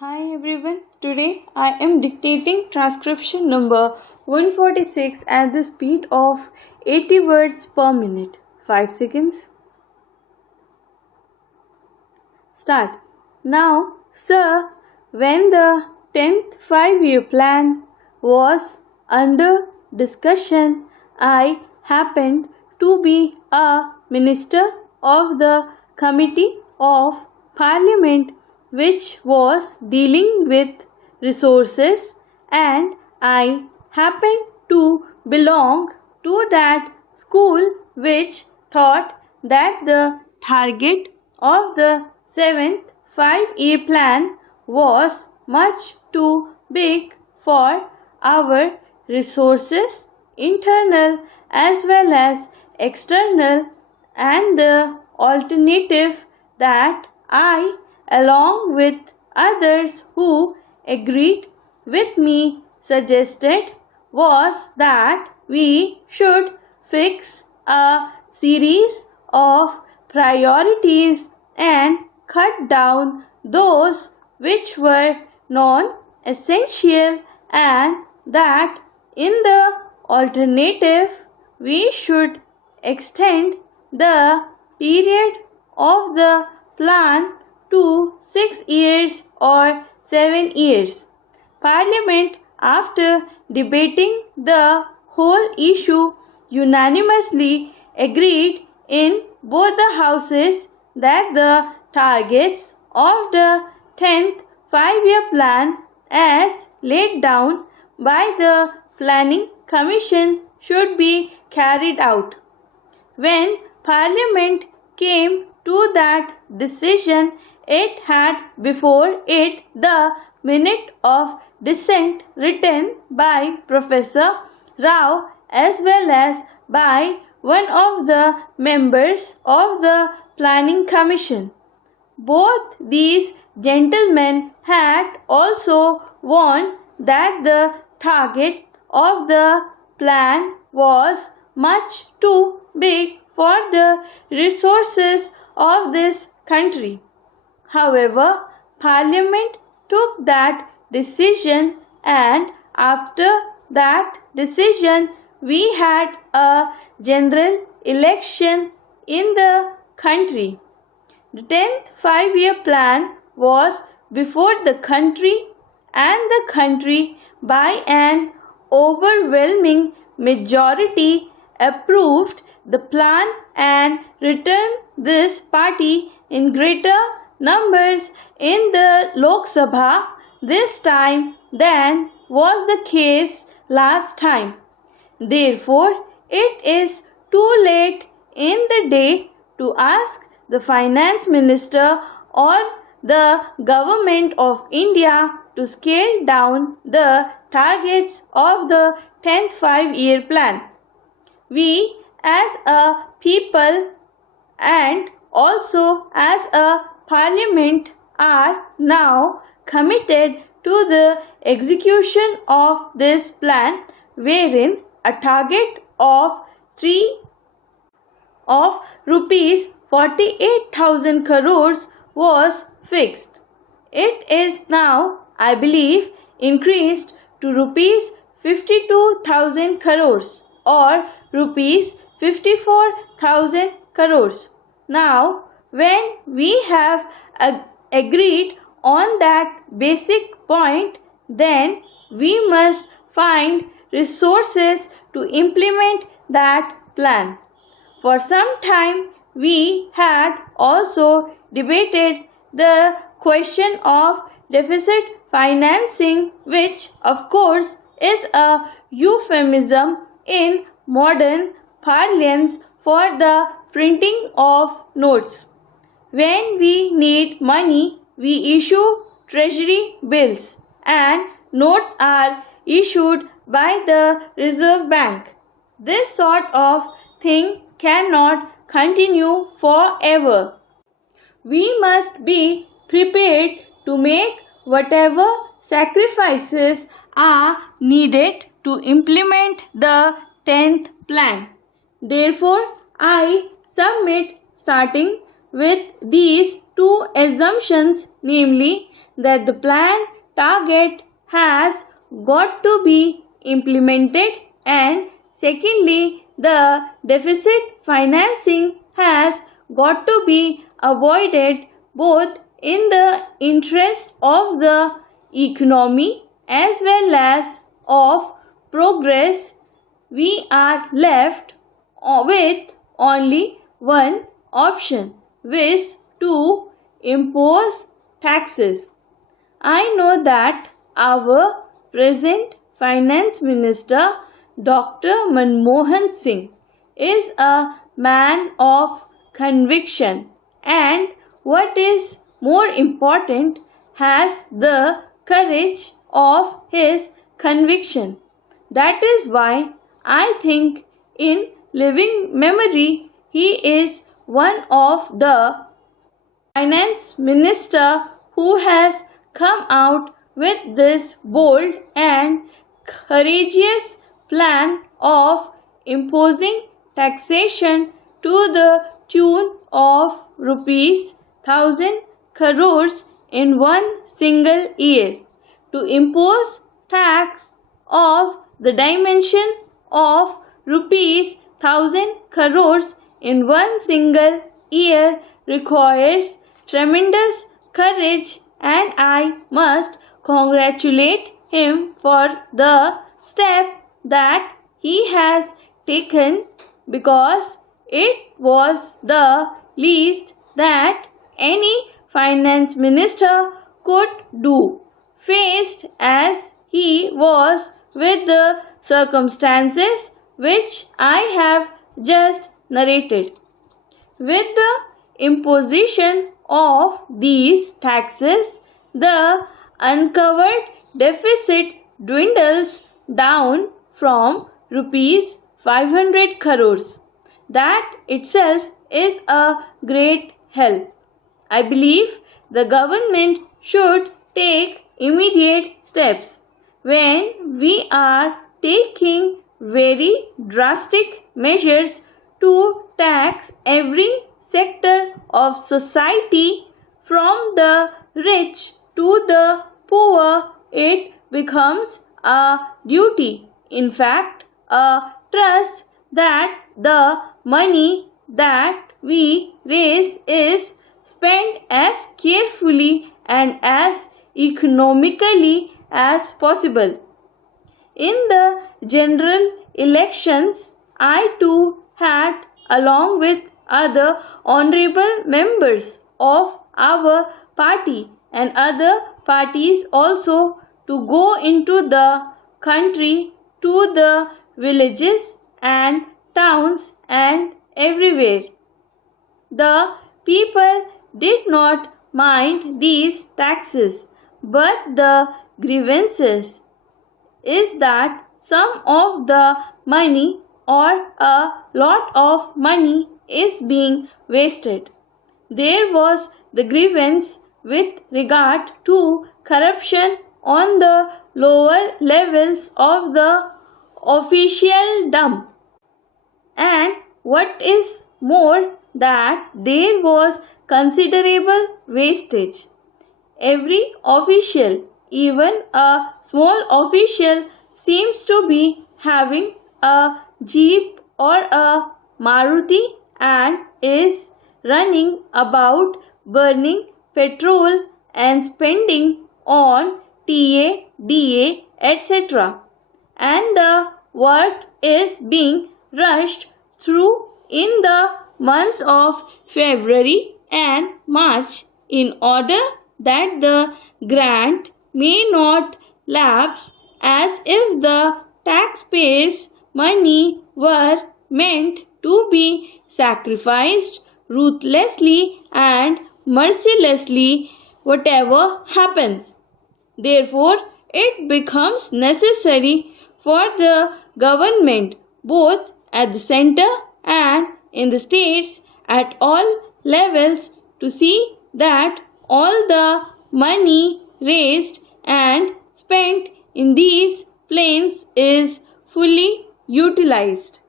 Hi everyone, today I am dictating transcription number 146 at the speed of 80 words per minute. 5 seconds. Start. Now, sir, when the 10th 5-year plan was under discussion, I happened to be a minister of the Committee of Parliament which was dealing with resources, and I happened to belong to that school which thought that the target of the 7th 5-year plan was much too big for our resources, internal as well as external, and the alternative that I, along with others who agreed with me, suggested was that we should fix a series of priorities and cut down those which were non-essential, and that in the alternative we should extend the period of the plan to 6 years or 7 years. Parliament, after debating the whole issue, unanimously agreed in both the houses that the targets of the 10th 5-year plan as laid down by the Planning Commission should be carried out. When Parliament came to that decision, it had before it the minute of dissent written by Professor Rao as well as by one of the members of the Planning Commission. Both these gentlemen had also warned that the target of the plan was much too big for the resources of this country. However, Parliament took that decision, and after that decision we had a general election in the country. The 10th 5-year plan was before the country, and the country by an overwhelming majority approved the plan and returned this party in greater numbers in the Lok Sabha this time than was the case last time. Therefore, it is too late in the day to ask the Finance Minister or the Government of India to scale down the targets of the 10th 5-year plan. We as a people and also as a parliament are now committed to the execution of this plan, wherein a target of rupees 48,000 crores was fixed. It is now, I believe, increased to rupees 52,000 crores or rupees 54,000 crores. Now, when we have agreed on that basic point, then we must find resources to implement that plan. For some time, we had also debated the question of deficit financing, which of course is a euphemism in modern parlance for the printing of notes. When we need money, we issue treasury bills, and notes are issued by the Reserve Bank. This sort of thing cannot continue forever. We must be prepared to make whatever sacrifices are needed to implement the 10th plan. Therefore, I submit, starting with these two assumptions, namely that the planned target has got to be implemented, and secondly, the deficit financing has got to be avoided, both in the interest of the economy as well as of progress. We are left with only one option, which to impose taxes. I know that our present Finance Minister, Dr. Manmohan Singh, is a man of conviction, and what is more important, has the courage of his conviction. That is why I think in living memory he is one of the finance minister who has come out with this bold and courageous plan of imposing taxation to the tune of rupees 1,000 crores in one single year. To impose tax of the dimension of rupees 1,000 crores in one single year requires tremendous courage, and I must congratulate him for the step that he has taken, because it was the least that any finance minister could do, faced as he was with the circumstances which I have just narrated. With the imposition of these taxes, the uncovered deficit dwindles down from rupees 500 crores. That itself is a great help. I believe the government should take immediate steps. When we are taking very drastic measures to tax every sector of society, from the rich to the poor, it becomes a duty, in fact, a trust, that the money that we raise is spent as carefully and as economically as possible. In the general elections, I too had, along with other honorable members of our party and other parties also, to go into the country, to the villages and towns and everywhere. The people did not mind these taxes, but the grievances is that some of the money or a lot of money is being wasted. There was the grievance with regard to corruption on the lower levels of the officialdom, and what is more, that there was considerable wastage. Every official, even a small official, seems to be having a jeep or a Maruti and is running about burning petrol and spending on TA, DA, etc. And the work is being rushed through in the months of February and March, in order that the grant may not lapse, as if the taxpayers' money were meant to be sacrificed ruthlessly and mercilessly whatever happens. Therefore, it becomes necessary for the government, both at the center and in the states, at all levels, to see that all the money raised and spent in these planes is fully utilized.